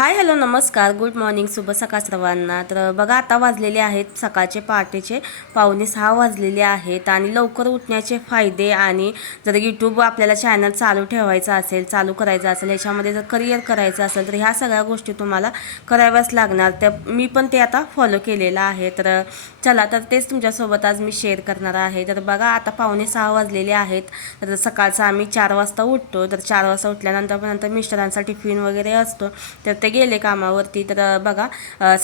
हाय hello नमस्कार. Good morning. शुभ सकाळ सर्वांना. तर बघा आता वाजलेले आहेत सकाळचे पहाटेचे. पावणे सहा वाजलेले आहेत आणि लवकर उठण्याचे फायदे आणि जर यूट्यूब आपल्याला चॅनल चालू ठेवायचं असेल चालू करायचं असेल याच्यामध्ये जर करिअर करायचं असेल तर ह्या सगळ्या गोष्टी तुम्हाला कराव्याच लागणार. त्या मी पण ते आता फॉलो केलेलं आहे. तर चला तर तेच तुमच्यासोबत आज मी शेअर करणार आहे. तर बघा आता पावणे सहा वाजलेले आहेत. तर सकाळचं आम्ही चार वाजता उठतो. तर चार वाजता उठल्यानंतर नंतर मिस्टरांचा टिफिन वगैरे असतो. तर ते गेले कामावरती तर बघा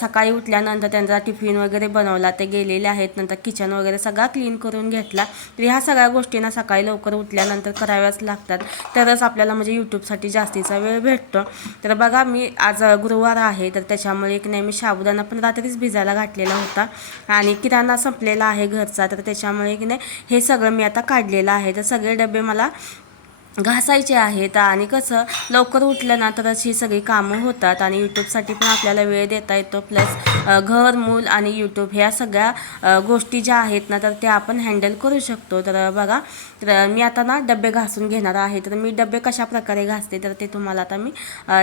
सकाळी उठल्यानंतर त्यांचा टिफिन वगैरे बनवला ते गेलेले आहेत. नंतर किचन वगैरे सगळा क्लीन करून घेतला. तर ह्या सगळ्या गोष्टींना सकाळी लवकर उठल्यानंतर कराव्याच लागतात. तरच आपल्याला म्हणजे यूट्यूबसाठी जास्तीचा वेळ भेटतो. तर बघा मी आज गुरुवार आहे तर त्याच्यामुळे की नाही मी साबुदाणा पण रात्रीच भिजायला घातलेला होता. आणि किराणा संपलेला आहे घरचा तर त्याच्यामुळे की नाही हे सगळं मी आता काढलेलं आहे. तर सगळे डबे मला घासायचे आहेत आणि कसं लवकर उठलं ना तरच ही सगळी कामं होतात आणि यूट्यूबसाठी पण आपल्याला वेळ देता येतो. प्लस घर मूल आणि यूट्यूब ह्या सगळ्या गोष्टी ज्या आहेत ना तर त्या आपण हँडल करू शकतो. तर बघा तर मी आता ना डबे घासून घेणार आहे. तर मी डबे कशा प्रकारे घासते तर ते तुम्हाला आता मी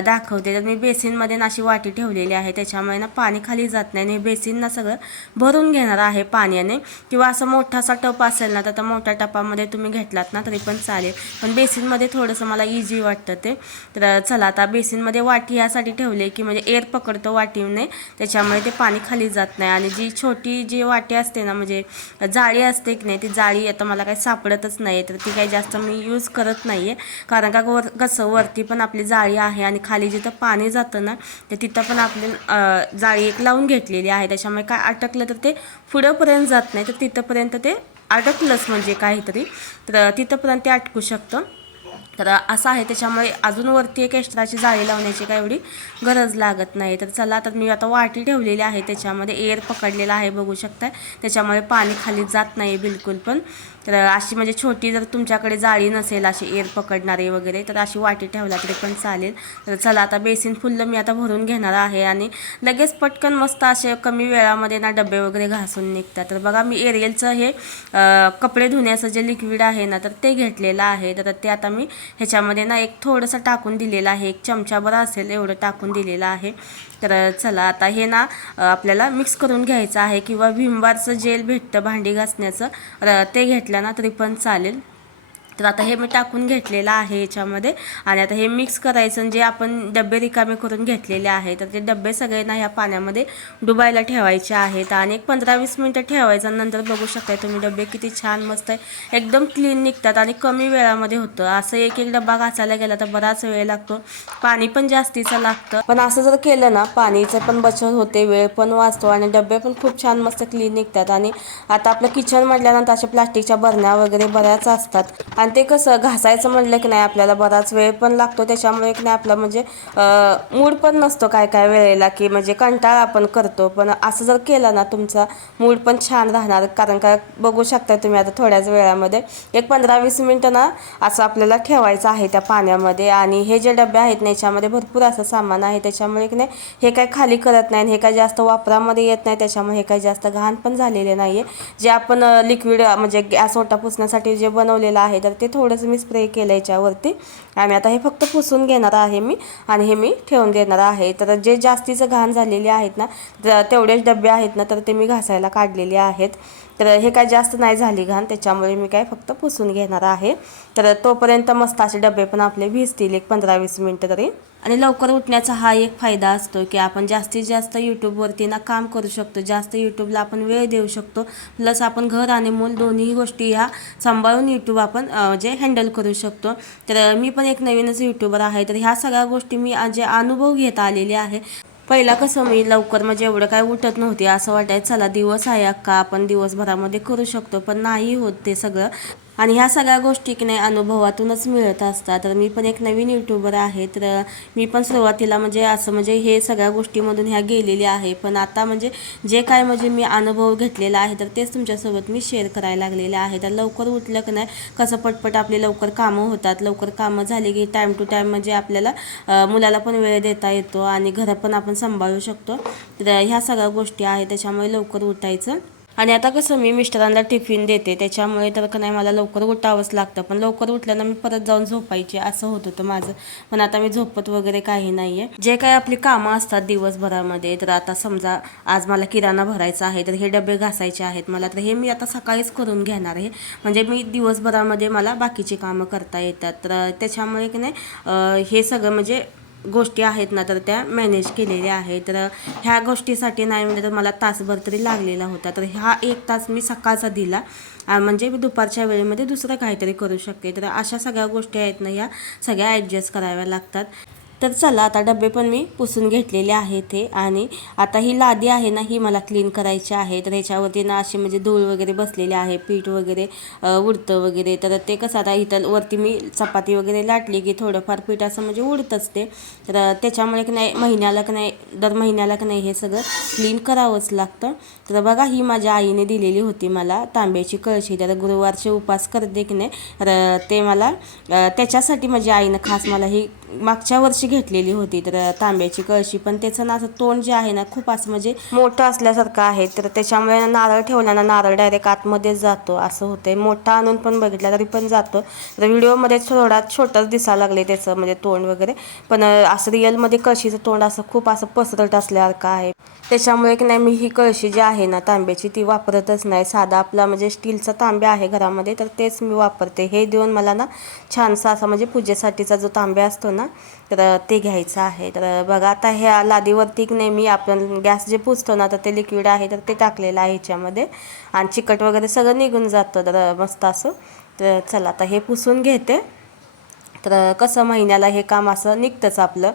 दाखवते. तर मी बेसिनमध्ये ना अशी वाटी ठेवलेली आहे. त्याच्यामुळे ना पाणी खाली जात नाही आणि बेसिन ना सगळं भरून घेणार आहे पाण्याने. किंवा असं मोठासा टप असेल ना तर मोठ्या टपामध्ये तुम्ही घेतलात ना तरी पण चालेल. पण बेसिन बेसिनमध्ये थोडंसं मला इझी वाटतं ते. तर चला आता बेसिनमध्ये वाटी यासाठी ठेवले की म्हणजे एअर पकडतो वाटीने. त्याच्यामुळे ते पाणी खाली जात नाही. आणि जी छोटी जी वाटी असते ना म्हणजे जाळी असते की नाही ती जाळी आता मला काही सापडतच नाही. तर ती काही जास्त मी यूज करत नाही आहे कारण का वर कसं वरती पण आपली जाळी आहे आणि खाली जिथं पाणी जातं ना तर तिथं पण आपली जाळी एक लावून घेतलेली आहे. त्याच्यामुळे काय अटकलं तर ते पुढंपर्यंत जात नाही. तर तिथंपर्यंत ते अडकलंच म्हणजे काहीतरी. तर तिथंपर्यंत ते अटकू शकतं. तर असं आहे त्याच्यामुळे अजून वरती एक एक्स्ट्राची जाळी लावण्याची काय एवढी गरज लागत नाही. तर चला तर मी आता वाटी ठेवलेली आहे त्याच्यामध्ये एअर पकडलेला आहे बघू शकताय. त्याच्यामुळे पाणी खाली जात नाही बिलकुल पण. तर अशी म्हणजे छोटी जर तुमच्याकडे जाळी नसेल अशी एअर पकडणारी वगैरे तर अशी वाटी ठेवला तरी पण चालेल. तर चला आता बेसिन फुल्ल मी आता भरून घेणार आहे आणि लगेच पटकन मस्त असे कमी वेळामध्ये ना डबे वगैरे घासून निघतात. तर बघा मी एरियलचं हे कपडे धुण्याचं जे लिक्विड आहे ना तर ते घेतलेलं आहे. तर ते आता मी ह्याच्यामध्ये ना एक थोडंसं टाकून दिलेलं आहे. एक चमचाभर असेल एवढं टाकून दिलेलं आहे. तर चला आता हे ना आपल्याला मिक्स करून घ्यायचं आहे किंवा भीमबारचं जेल भेटतं भांडी घासण्याचं तर ते घेतलं ना तरी पण चालेल. तर आता हे मी टाकून घेतलेलं आहे याच्यामध्ये. आणि आता हे मिक्स करायचं आणि जे आपण डबे रिकामे करून घेतलेले आहे तर ते डबे सगळे ना ह्या पाण्यामध्ये डुबायला ठेवायचे आहेत. आणि एक पंधरा वीस मिनटं ठेवायचं नंतर बघू शकताय तुम्ही डबे किती छान मस्त आहे. एकदम क्लीन निघतात आणि कमी वेळामध्ये होतं. असं एक एक डबा घासायला गेला तर बराच वेळ लागतो. पाणी पण जास्तीचं लागतं. पण असं जर केलं ना पाणीचं पण बचत होते वेळ पण वाचतो आणि डबे पण खूप छान मस्त क्लीन निघतात. आणि आता आपलं किचन म्हटल्यानंतर अशा प्लास्टिकच्या बरण्या वगैरे बऱ्याच असतात. आणि ते कसं घासायचं म्हणलं की नाही आपल्याला बराच वेळ पण लागतो त्याच्यामुळे की नाही आपलं म्हणजे मूड पण नसतो काय काय वेळेला की म्हणजे कंटाळा आपण करतो. पण असं जर केलं ना तुमचा मूड पण छान राहणार. कारण का बघू शकता तुम्ही आता थोड्याच वेळामध्ये एक पंधरा वीस मिनटं ना असं आपल्याला ठेवायचं आहे त्या पाण्यामध्ये. आणि हे जे डबे आहेत ना याच्यामध्ये भरपूर असं सामान आहे. त्याच्यामुळे की नाही हे काय खाली करत नाही आणि हे काय जास्त वापरामध्ये येत नाही. त्याच्यामुळे हे काय जास्त घाण पण झालेले नाही आहे जे आपण लिक्विड म्हणजे गॅस ओटा पुसण्यासाठी जे बनवलेलं आहे तर ते थोडंसं मी स्प्रे केलं याच्यावरती. आणि आता हे फक्त पुसून घेणार आहे मी आणि हे मी ठेवून देणार आहे. तर जे जास्तीचं घाण झालेले आहेत ना तर तेवढेच डबे आहेत ना तर ते मी घासायला काढलेले आहेत. तर हे काय जास्त नाही झाली घाण त्याच्यामुळे मी काय फक्त पुसून घेणार आहे. तर तोपर्यंत मस्त असे डबे पण आपले भिजतील एक पंधरा वीस मिनटं तरी. आणि लवकर उठण्याचा हा एक फायदा असतो की आपण जास्तीत जास्त यूट्यूबवरती ना काम करू शकतो. जास्त यूट्यूबला आपण वेळ देऊ शकतो. प्लस आपण घर आणि मूल दोन्ही गोष्टी ह्या सांभाळून यूट्यूब आपण म्हणजे हँडल करू शकतो. तर मी पण एक नवीनच यूट्यूबर आहे. तर ह्या सगळ्या गोष्टी मी जे अनुभव घेत आलेले आहे. पहिला कसं मी लवकर म्हणजे एवढं काय उठत नव्हते. असं वाटायचं चला दिवस आहे अक्का आपण दिवसभरामध्ये करू शकतो. पण नाही होत ते सगळं. आणि ह्या सगळ्या गोष्टी की नाही अनुभवातूनच मिळत असतात. तर मी पण एक नवीन यूट्यूबर आहे. तर मी पण सुरुवातीला म्हणजे असं म्हणजे हे सगळ्या गोष्टीमधून ह्या गेलेल्या आहे. पण आता म्हणजे जे काय म्हणजे मी अनुभव घेतलेला आहे तर तेच तुमच्यासोबत मी शेअर करायला लागलेले आहे. तर लवकर उठलं की नाही कसं पटपट आपली लवकर कामं होतात. लवकर कामं झाली की टाईम टू टाईम म्हणजे आपल्याला मुलाला पण वेळ देता येतो आणि घरं पण आपण सांभाळू शकतो. तर ह्या सगळ्या गोष्टी आहेत त्याच्यामुळे लवकर उठायचं. आणि आता कसं मी मिस्टरांना टिफिन देते त्याच्यामुळे तर का नाही मला लवकर उठावंच लागतं. पण लवकर उठल्यानं मी परत जाऊन झोपायची असं होत होतं माझं. पण आता मी झोपत वगैरे काही नाही आहे जे काही आपली कामं असतात दिवसभरामध्ये तर आता समजा आज मला किराणा भरायचा आहे तर हे डबे घासायचे आहेत मला तर हे मी आता सकाळीच करून घेणार आहे. म्हणजे मी दिवसभरामध्ये मला बाकीची कामं करता येतात. तर त्याच्यामुळे की नाही हे सगळं म्हणजे गोष्टी आहेत ना तर त्या मॅनेज केलेल्या आहेत. तर ह्या गोष्टीसाठी नाही म्हणजे तर मला तासभर तरी लागलेला होता. तर हा एक तास मी सकाळचा दिला. म्हणजे मी दुपारच्या वेळेमध्ये दुसरं काहीतरी करू शकते. तर अशा सगळ्या गोष्टी आहेत ना ह्या सगळ्या ॲडजस्ट कराव्या लागतात. तर चला आता डबे पण मी पुसून घेतलेले आहेत हे आणि आता ही लादी आहे ना ही मला क्लीन करायची आहे. तर ह्याच्यावरती ना अशी म्हणजे धूळ वगैरे बसलेली आहे पीठ वगैरे उडतं वगैरे. तर ते कसं आता इथं वरती मी चपाती वगैरे लाटली की थोडंफार पीठ असं म्हणजे उडतंच ते. तर त्याच्यामुळे की नाही महिन्याला की नाही दर महिन्याला की नाही हे सगळं क्लीन करावंच लागतं. तर बघा ही माझ्या आईने दिलेली होती मला तांब्याची कळशी. तर गुरुवारचे उपास करते की नाही तर ते मला त्याच्यासाठी माझ्या आईनं खास मला ही मागच्या वर्षी घेतलेली होती तर तांब्याची कळशी. पण त्याचं ना असं तोंड जे आहे ना खूप असं म्हणजे मोठं असल्यासारखं आहे. तर त्याच्यामुळे नारळ ठेवला ना नारळ डायरेक्ट आतमध्येच जातो असं होतंय. मोठा आणून पण बघितला तरी पण जातो. तर व्हिडिओमध्ये थोडा छोटंच दिसायला लागले त्याचं म्हणजे तोंड वगैरे. पण असं रिअलमध्ये कळशीचं तोंड असं खूप असं पसरट असल्यासारखं आहे. त्याच्यामुळे की नाही मी ही कळशी जी आहे ना तांब्याची ती वापरतच नाही. साधा आपला म्हणजे स्टीलचा तांब्या आहे घरामध्ये तर तेच मी वापरते. हे देऊन मला ना छानसा असा म्हणजे पूजेसाठीचा जो तांब्या असतो ना तर ते घ्यायचं आहे. तर बघा आता ह्या लादीवरती नेहमी आपण गॅस जे पुसतो ना तर ते लिक्विड आहे तर ते टाकलेलं आहे ह्याच्यामध्ये. आणि चिकट वगैरे सगळं निघून जातं तर मस्त असं. तर चला आता हे पुसून घेते. तर कसं महिन्याला हे काम असं निघतंच आपलं.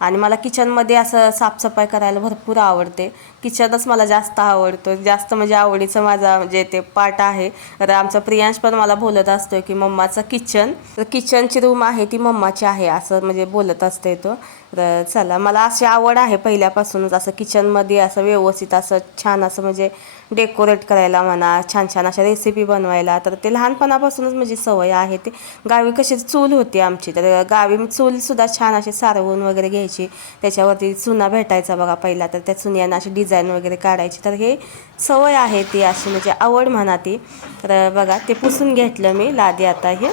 आणि मला किचनमध्ये असं साफसफाई करायला भरपूर आवडते. किचनच मला जास्त आवडतो. जास्त म्हणजे आवडीचं माझा म्हणजे ते पार्ट आहे. तर आमचा प्रियांश पण मला बोलत असतो की मम्माचं किचन तर किचनची रूम आहे ती मम्माची आहे असं म्हणजे बोलत असते तो. तर चला मला अशी आवड आहे पहिल्यापासूनच असं किचनमध्ये असं व्यवस्थित असं छान असं म्हणजे डेकोरेट करायला म्हणा छान छान अशा रेसिपी बनवायला. तर ते लहानपणापासूनच म्हणजे सवय आहे. ते गावी कशी चूल होती आमची तर गावी मी चूलसुद्धा छान अशी सारवून वगैरे घ्यायची. त्याच्यावरती चुना भेटायचा बघा पहिला तर त्या चुन्यानं अशी डिझाईन वगैरे काढायची. तर हे सवय आहे ती अशी म्हणजे आवड म्हणा ती. तर बघा ते पुसून घेतलं मी लादी आता हे.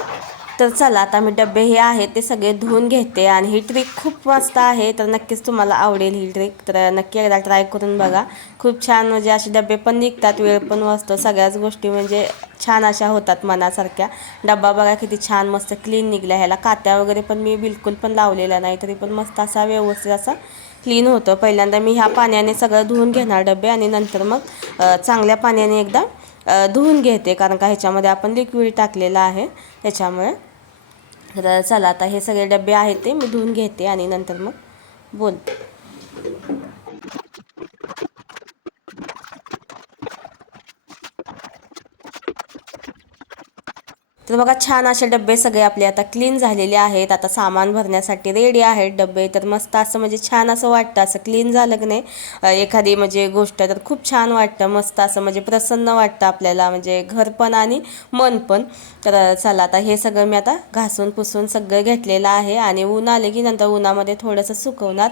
तर चला आता मी डबे हे आहेत ते सगळे धुवून घेते आणि ही ट्रिक खूप मस्त आहे तर नक्कीच तुम्हाला आवडेल ही ट्रिक तर नक्की एकदा ट्राय करून बघा. खूप छान म्हणजे असे डबे पण निघतात वेळ पण वाचतो. सगळ्याच गोष्टी म्हणजे छान अशा होतात मनासारख्या. डब्बा बघा किती छान मस्त क्लीन निघला. ह्याला कात्या वगैरे पण मी बिलकुल पण लावलेल्या नाही तरी पण मस्त असा व्यवस्थित असा क्लीन होतं. पहिल्यांदा मी ह्या पाण्याने सगळं धुवून घेणार डबे आणि नंतर मग चांगल्या पाण्याने एकदा धुवून घेते. कारण का ह्याच्यामध्ये आपण लिक्विड टाकलेलं आहे त्याच्यामुळे. तर चला आता हे सगळे डबे आहेत ते मी धुवून घेते आणि नंतर मग बोलते. तर बघा छान असे डबे सगळे आपले आता क्लीन झालेले आहेत. आता सामान भरण्यासाठी रेडी आहेत डबे. तर मस्त असं म्हणजे छान असं वाटतं. असं क्लीन झालं की नाही एखादी म्हणजे गोष्ट तर खूप छान वाटतं. मस्त असं म्हणजे प्रसन्न वाटतं आपल्याला. म्हणजे घर पण आणि मन पण. तर चला आता हे सगळं मी आता घासून पुसून सगळं घेतलेलं आहे. आणि ऊन आले की नंतर उन्हामध्ये थोडंसं सुकवणार.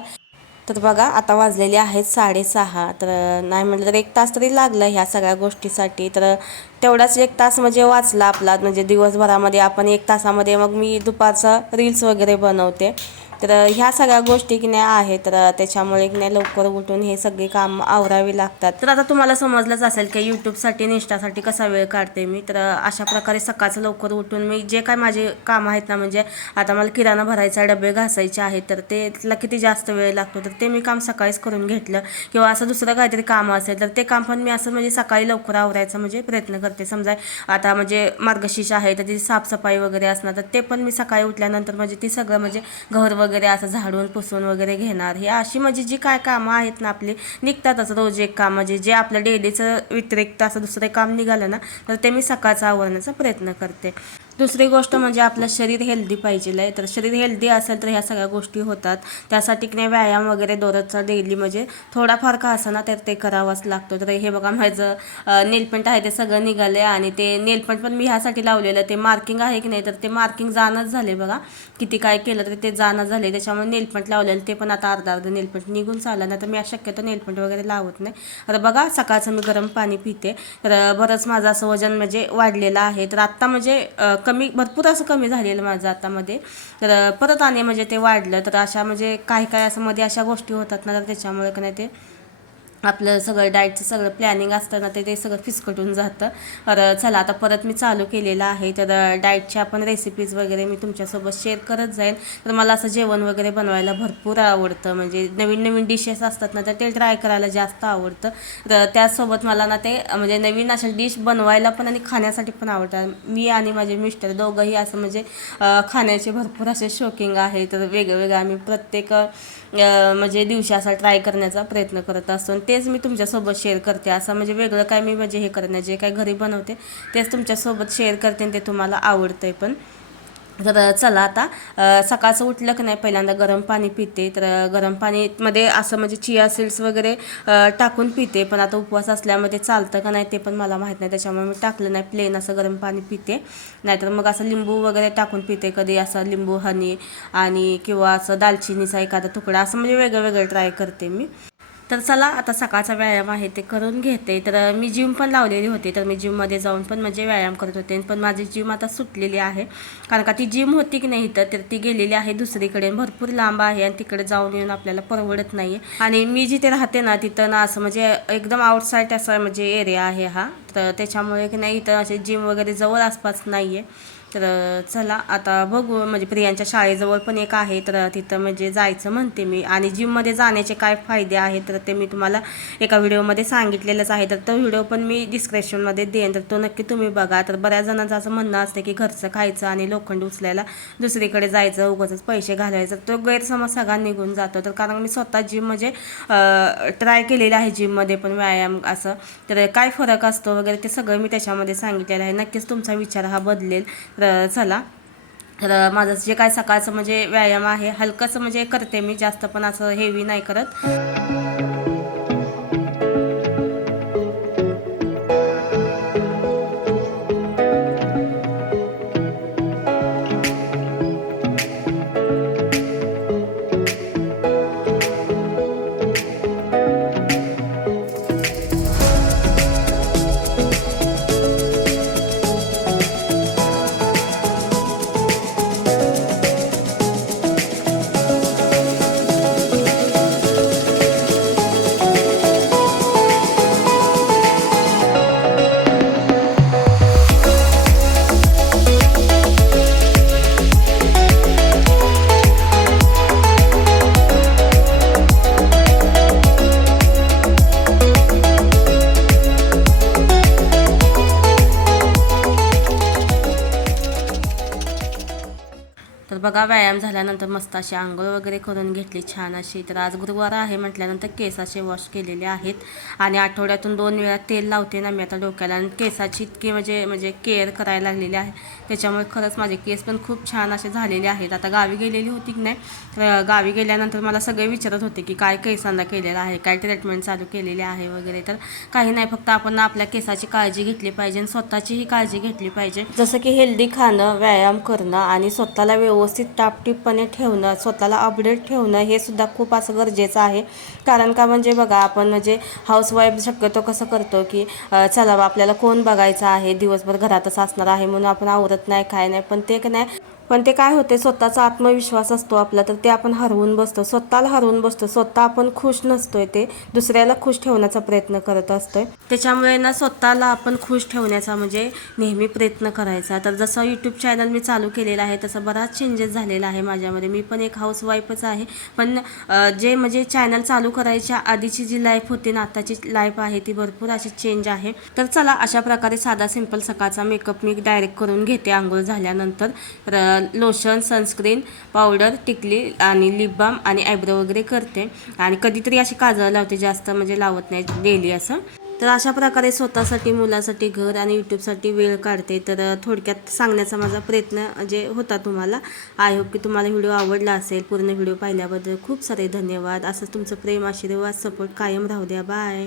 तर बघा आता वाजलेले आहेत साडेसहा. तर नाही म्हटलं तर एक तास तरी लागला ह्या सगळ्या गोष्टीसाठी. तर तेवढाच एक तास म्हणजे वाचला आपला. म्हणजे दिवसभरामध्ये आपण एक तासामध्ये मग मी दुपारचं रील्स वगैरे बनवते. तर ह्या सगळ्या गोष्टी की नाही आहेत. तर त्याच्यामुळे की नाही लवकर उठून हे सगळे काम आवरावी लागतात. तर आता तुम्हाला समजलंच असेल की यूट्यूबसाठी आणि कसा वेळ काढते मी. तर अशा प्रकारे सकाळचं लवकर उठून मी जे काय माझे कामं आहेत ना म्हणजे आता मला किराणा भरायचा डबे घासायचे आहेत तर ते किती जास्त वेळ लागतो तर ते मी काम सकाळीच करून घेतलं. किंवा असं दुसरं काहीतरी काम असेल तर ते काम पण मी असं म्हणजे सकाळी लवकर आवरायचा म्हणजे प्रयत्न करते. समजा आता म्हणजे मार्गशीर्ष आहे तर ती साफसफाई वगैरे असणार तर ते पण मी सकाळी उठल्यानंतर म्हणजे ती सगळं म्हणजे घर वगैरे असं झाडून पुसून वगैरे घेणार. हे अशी म्हणजे जी काय कामं आहेत ना आपली निघतातच रोज एक काम. म्हणजे जे आपलं डेलीचं व्यतिरिक्त असं दुसरं काम निघालं ना तर ते मी सकाळचं आवडण्याचा प्रयत्न करते. दुसरी गोष्ट म्हणजे आपलं शरीर हेल्दी पाहिजे आहे तर शरीर हेल्दी असेल तर ह्या सगळ्या गोष्टी होतात. त्यासाठी की नाही व्यायाम वगैरे दररोजचा डेली म्हणजे थोडाफार का ना तर ते करावंच लागतो. तर हे बघा माझं नेलपेंट आहे ते सगळं निघाले आणि ते नेलपेंट पण मी ह्यासाठी लावलेलं ते मार्किंग आहे की नाही तर ते मार्किंग जाणंच झाले बघा. किती काय केलं तर ते जाणं झाले. त्याच्यामुळे नेलपेंट लावलेलं ते पण आता अर्धा अर्धा नेलपेंट निघून चाललं. नाही तर मी शक्यतो नेलपेंट वगैरे लावत नाही. तर बघा सकाळचं मी गरम पाणी पिते. तर बरंच माझं असं वजन म्हणजे वाढलेलं आहे. तर आत्ता म्हणजे कमी भरपूर असं कमी झालेलं माझं आतामध्ये. तर परत आणि म्हणजे ते वाढलं. तर अशा म्हणजे काही काही असं मध्ये अशा गोष्टी होतात ना तर त्याच्यामुळे का नाही ते आपलं सगळं डाएटचं सगळं प्लॅनिंग असतं ना ते ते सगळं फिसकटून जातं. तर चला आता परत मी चालू केलेलं आहे. तर डाएटच्या आपण रेसिपीज वगैरे मी तुमच्यासोबत शेअर करत जाईल तर मला असं जेवण वगैरे बनवायला भरपूर आवडतं. म्हणजे नवीन नवीन डिशेस असतात ना तर ते ट्राय करायला जास्त आवडतं. तर त्याचसोबत मला ना ते म्हणजे नवीन अशा डिश बनवायला पण आणि खाण्यासाठी पण आवडतात. मी आणि माझे मिस्टर दोघंही असं म्हणजे खाण्याचे भरपूर असे शौकिंग आहे. तर वेगळं वेगळं आम्ही प्रत्येक म्हणजे दिवशी असा ट्राय करण्याचा प्रयत्न करत असतो. ते तेच मी तुमच्यासोबत शेअर करते. असं म्हणजे वेगळं काय मी म्हणजे हे करत नाही. जे काय घरी बनवते तेच तुमच्यासोबत शेअर करते आणि ते तुम्हाला आवडतंय पण. तर चला आता सकाळचं उठलं की नाही? पहिल्यांदा गरम पाणी पिते. तर गरम पाणीमध्ये असं म्हणजे चिया सीड्स वगैरे टाकून पिते. पण आता उपवास असल्यामुळे चालतं का नाही ते पण मला माहीत नाही. त्याच्यामुळे मी टाकलं नाही. प्लेन असं गरम पाणी पिते. नाहीतर मग असं लिंबू वगैरे टाकून पिते. कधी असं लिंबू हनी आणि किंवा असं दालचिनीचा एखादा तुकडा असं म्हणजे वेगळं वेगळं ट्राय करते मी. तर चला आता सकाळचा व्यायाम आहे ते करून घेते. तर मी जिम पण लावलेली होती तर मी जिममध्ये जाऊन पण म्हणजे व्यायाम करत होते. पण माझी जिम आता सुटलेली आहे कारण का ती जिम होती की नाही तर ती गेलेली आहे दुसरीकडे. भरपूर लांब आहे आणि तिकडे जाऊन येऊन आपल्याला परवडत नाही आणि मी जिथे राहते ना तिथं ना असं म्हणजे एकदम आउटसाईड असा म्हणजे एरिया आहे हा. तर त्याच्यामुळे की नाही इथं असे जिम वगैरे जवळ आसपास नाही आहे तर चला आता बघू. म्हणजे प्रियांच्या शाळेजवळ पण एक आहे. तर तिथं म्हणजे जायचं म्हणते मी. आणि जिममध्ये जाण्याचे काय फायदे आहेत तर ते मी तुम्हाला एका व्हिडिओमध्ये सांगितलेलंच आहे. तर तो व्हिडिओ पण मी डिस्क्रिप्शनमध्ये देईन. तर तो नक्की तुम्ही बघा. तर बऱ्याच जणांचं असं म्हणणं असतं की घरचं खायचं आणि लोखंड उचलायला दुसरीकडे जायचं उगाचच पैसे घालायचं तो गैरसमज सगळा निघून जातो. तर कारण मी स्वतः जिम म्हणजे ट्राय केलेलं आहे जिममध्ये पण व्यायाम असं. तर काय फरक असतो वगैरे ते सगळं मी त्याच्यामध्ये सांगितलेलं आहे. नक्कीच तुमचा विचार हा बदलेल. तर चला. तर माझं जे काय सकाळचं म्हणजे व्यायाम आहे हलकंसं म्हणजे करते मी जास्त पण असं हेवी नाही करत. बघा व्यायाम झाल्यानंतर मस्त अशी आंघोळ वगैरे करून घेतली छान अशी. तर आज गुरुवार आहे म्हटल्यानंतर केस असे वॉश केलेले आहेत. आणि आठवड्यातून दोन वेळा तेल लावते ना मी आता डोक्याला. आणि केसाची इतकी म्हणजे म्हणजे केअर करायला लागलेली आहे. त्याच्यामुळे खरंच माझे केस पण खूप छान असे झालेले आहेत. आता गावी गेलेली होती की नाही? तर गावी गेल्यानंतर मला सगळे विचारत होते की काय केसांना केलेलं आहे काय ट्रीटमेंट चालू केलेली आहे वगैरे. तर काही नाही फक्त आपण आपल्या केसाची काळजी घेतली पाहिजे आणि स्वतःचीही काळजी घेतली पाहिजे. जसं की हेल्दी खाणं व्यायाम करणं आणि स्वतःला व्यवस्थित टापटीपपणे ठेवणं स्वतःला अपडेट ठेवणं हे सुद्धा खूप असं गरजेचं आहे. कारण का म्हणजे बघा आपण म्हणजे हाऊसवाईफ शक्यतो कसं करतो की चला बा आपल्याला कोण बघायचं आहे? दिवसभर घरातच असणार आहे म्हणून आपण आवरत नाही काय नाही पण ते नाही पण ते काय होते स्वतःचा आत्मविश्वास असतो आपला तर ते आपण हरवून बसतो. स्वतःला हरवून बसतो. स्वतः आपण खुश नसतोय ते दुसऱ्याला खुश ठेवण्याचा प्रयत्न करत असतोय. त्याच्यामुळे ना स्वतःला आपण खुश ठेवण्याचा म्हणजे नेहमी प्रयत्न करायचा. तर जसं यूट्यूब चॅनल मी चालू केलेलं आहे तसं बराच चेंजेस झालेला आहे माझ्यामध्ये. मी पण एक हाऊसवाईफच आहे. पण जे म्हणजे चॅनल चालू करायच्या आधीची जी लाईफ होती ना आताची लाईफ आहे ती भरपूर अशी चेंज आहे. तर चला अशा प्रकारे साधा सिंपल सकाळचा मेकअप मी डायरेक्ट करून घेते आंघोळ झाल्यानंतर. लोशन सनस्क्रीन पावडर टिकली आणि लिप बाम आणि आयब्रो वगैरे करते. आणि कधीतरी अशी काजळ लावते जास्त म्हणजे लावत नाही डेली असं. तर अशा प्रकारे स्वतःसाठी मुलासाठी घर आणि यूट्यूबसाठी वेळ काढते. तर थोडक्यात सांगण्याचा माझा प्रयत्न जे होता तुम्हाला आय होप की तुम्हाला व्हिडिओ आवडला असेल पूर्ण व्हिडिओ पाहिल्याबद्दल खूप सारे धन्यवाद. असं तुमचं प्रेम आशीर्वाद सपोर्ट कायम राहू द्या. बाय